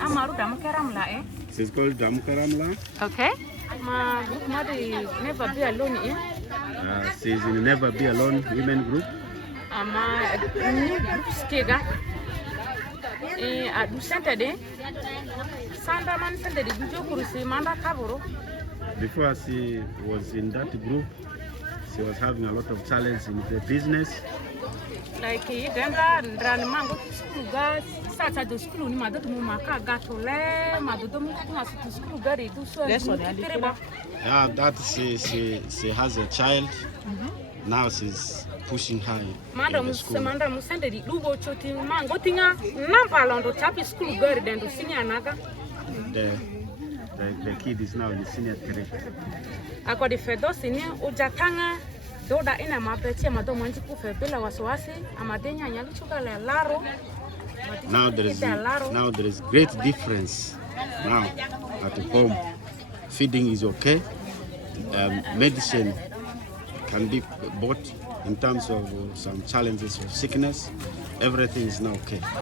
Amaru Damkaramla, eh? It's called Damkaramla. Okay. My group mother never be alone, eh? She's in Never Be Alone women group. My group Skega. At Saturday, Sandaman said that the Jokurusi Manda Kaburo. Before she was in that group, she was having a lot of challenges in the business. Like Ganda and Ranmango school guys, such as the school, Mother Mumaka got to learn, Mother to school, Gary, do so. Yeah, that she has a child. Now she's pushing her. Madam Samanda Musende, the Lugo Choting, Mangotinga, Nampalando Chapi school girl, then to senior Naga. The kid is now in senior 3. I got the Fedosin, Ujatanga. Doda ina mapetia madomo njiku febela wasiwasi amadenya nyaluchuka le laro. Now there is great difference now at home. Feeding is okay. Medicine can be bought in terms of some challenges of sickness. Everything is now okay.